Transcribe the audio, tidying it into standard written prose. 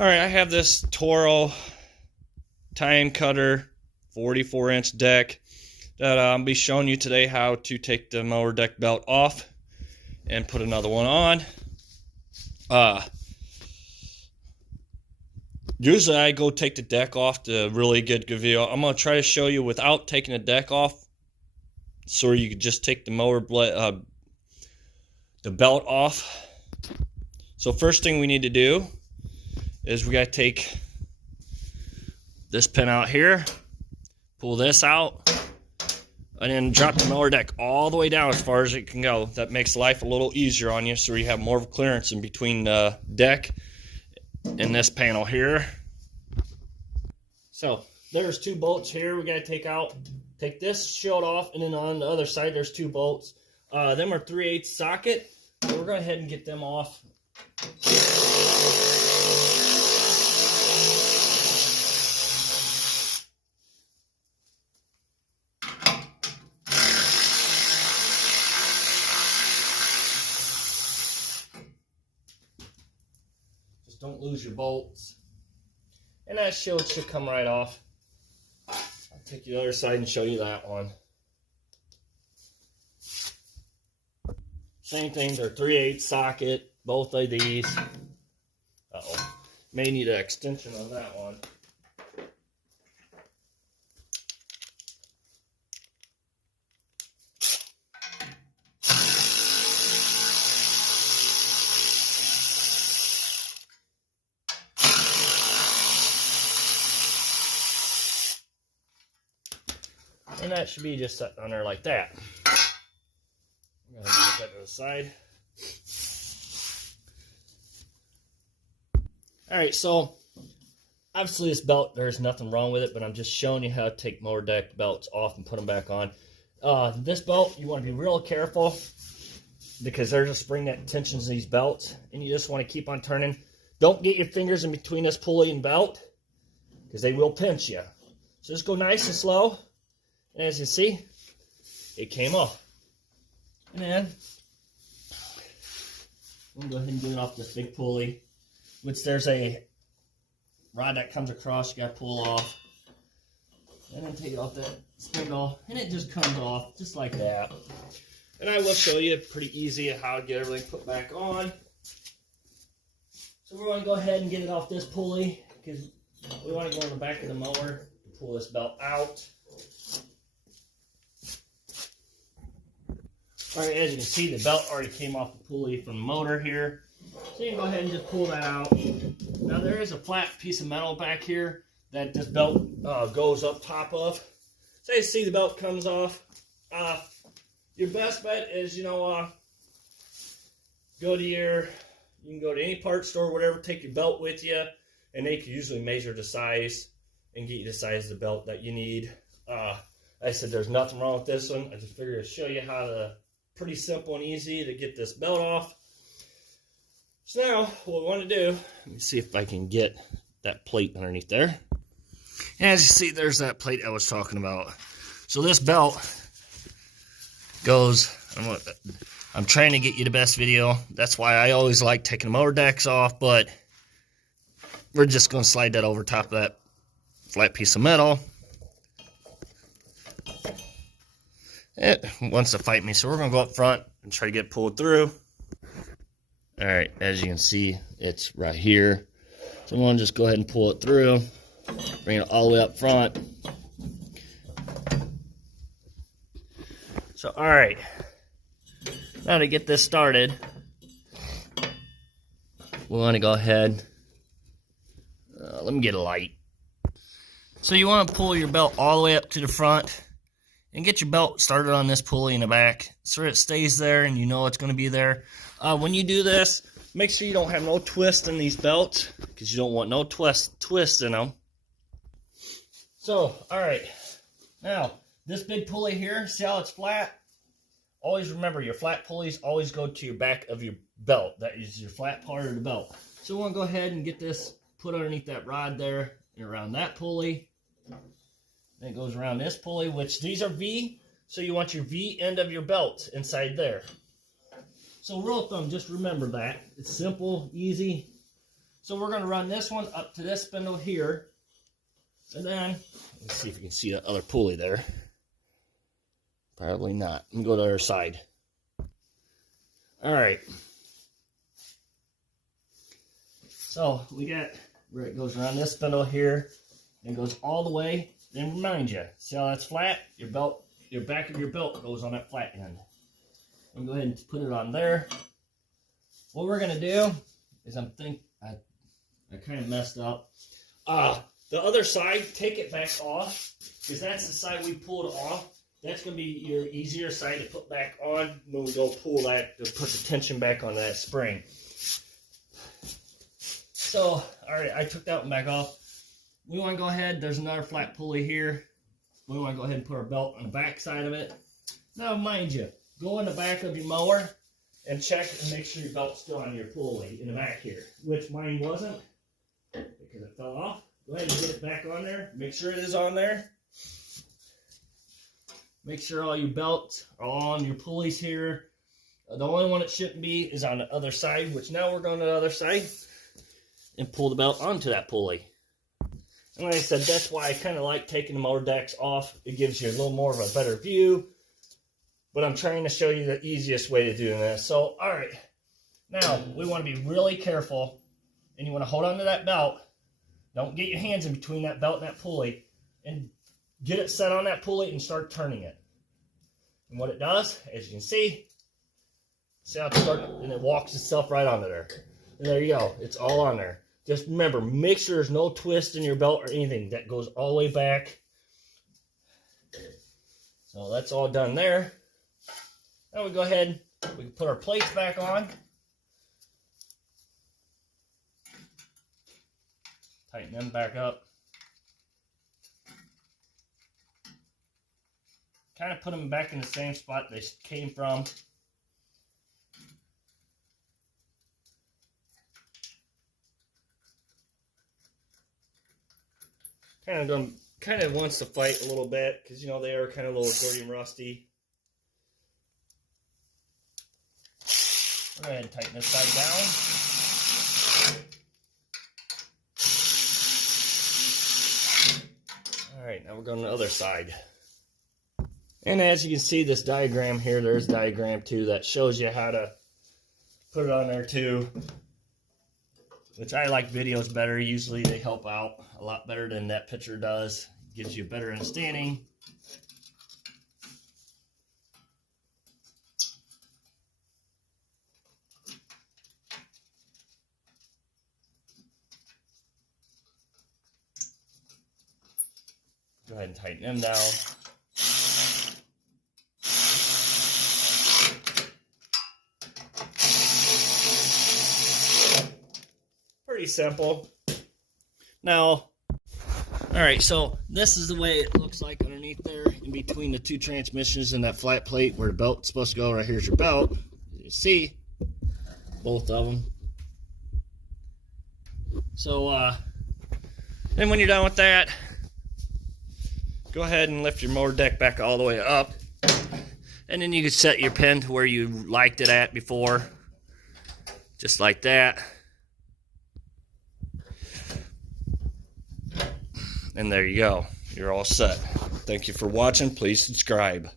All right, I have this Toro TimeCutter 44-inch deck that I'll be showing you today how to take the mower deck belt off and put another one on. Usually I go take the deck off to really get good video. I'm going to try to show you without taking the deck off, so you could just take the mower the belt off. So first thing we need to do is we got to take this pin out here, pull this out, and then drop the mower deck all the way down as far as it can go. That makes life a little easier on you, so you have more clearance in between the deck and this panel here. So there's two bolts here we got to take out. Take this shield off, and then on the other side there's two bolts. Them are 3/8 socket, so we're going to go ahead and get them off. Just don't lose your bolts. And that shield should come right off. I'll take you to the other side and show you that one. Same thing, they're 3/8 socket, both of these. Uh-oh, may need an extension on that one. And that should be just set on there like that. I'm going to put that to the side. Alright, so obviously this belt, there's nothing wrong with it, but I'm just showing you how to take mower deck belts off and put them back on. This belt, you want to be real careful because there's a spring that tensions these belts, and you just want to keep on turning. Don't get your fingers in between this pulley and belt because they will pinch you. So just go nice and slow. And as you see, it came off. And then we'll go ahead and get it off this big pulley, which there's a rod that comes across, you gotta pull off. And then take it off that spindle, and it just comes off just like that. And I will show you pretty easy how to get everything put back on. So we're going to go ahead and get it off this pulley because we want to go on the back of the mower to pull this belt out. Alright, as you can see, the belt already came off the pulley from the motor here. So you can go ahead and just pull that out. Now there is a flat piece of metal back here that this belt goes up top of. So you see the belt comes off. Your best bet is, you can go to any part store, whatever, take your belt with you, and they can usually measure the size and get you the size of the belt that you need. I said there's nothing wrong with this one. I just figured I'd show you how to, pretty simple and easy to get this belt off. So now what we want to do, let me see if I can get that plate underneath there. And as you see, there's that plate I was talking about. So this belt goes, I'm trying to get you the best video. That's why I always like taking the mower decks off, but we're just going to slide that over top of that flat piece of metal. It wants to fight me, so we're going to go up front and try to get pulled through. Alright, as you can see, it's right here. So I'm going to just go ahead and pull it through. Bring it all the way up front. So, alright. Now to get this started, we want to go ahead. Let me get a light. So you want to pull your belt all the way up to the front. And get your belt started on this pulley in the back so it stays there and you know it's going to be there. When you do this, make sure you don't have no twist in these belts because you don't want no twist in them. So, alright. Now, this big pulley here, see how it's flat? Always remember, your flat pulleys always go to your back of your belt. That is your flat part of the belt. So we want to go ahead and get this put underneath that rod there and around that pulley. Then it goes around this pulley, which these are V, so you want your V end of your belt inside there. So rule of thumb, just remember that. It's simple, easy. So we're going to run this one up to this spindle here. And then, let's see if you can see that other pulley there. Probably not. Let me go to the other side. All right. So we got where it goes around this spindle here and goes all the way. Then remind you, see how that's flat? Your belt, your back of your belt goes on that flat end. I'm gonna go ahead and put it on there. What we're gonna do is I kind of messed up. The other side, take it back off, because that's the side we pulled off. That's going to be your easier side to put back on when we go pull that, to put the tension back on that spring. So, alright, I took that one back off. We want to go ahead, there's another flat pulley here. We want to go ahead and put our belt on the back side of it. Now, mind you, go in the back of your mower and check and make sure your belt's still on your pulley in the back here, which mine wasn't because it fell off. Go ahead and get it back on there. Make sure it is on there. Make sure all your belts are all on your pulleys here. The only one it shouldn't be is on the other side, which now we're going to the other side and pull the belt onto that pulley. And like I said, that's why I kind of like taking the motor decks off. It gives you a little more of a better view. But I'm trying to show you the easiest way to do this. So, all right. Now, we want to be really careful. And you want to hold on to that belt. Don't get your hands in between that belt and that pulley. And get it set on that pulley and start turning it. And what it does, as you can see how it's starting, and it walks itself right onto there. And there you go. It's all on there. Just remember, make sure there's no twist in your belt or anything. That goes all the way back. So that's all done there. Now we go ahead, we can put our plates back on. Tighten them back up. Kind of put them back in the same spot they came from. Kind of wants to fight a little bit because, you know, they are kind of a little dirty and rusty. Go ahead and tighten this side down. All right, now we're going to the other side. And as you can see, this diagram here, there's a diagram too that shows you how to put it on there too. Which I like videos better. Usually they help out a lot better than that picture does. Gives you a better understanding. Go ahead and tighten them down. Pretty simple. Now, alright, so this is the way it looks like underneath there, in between the two transmissions and that flat plate where the belt's supposed to go. Right here's your belt. You see both of them. So, then when you're done with that, go ahead and lift your motor deck back all the way up. And then you can set your pin to where you liked it at before. Just like that. And there you go. You're all set. Thank you for watching. Please subscribe.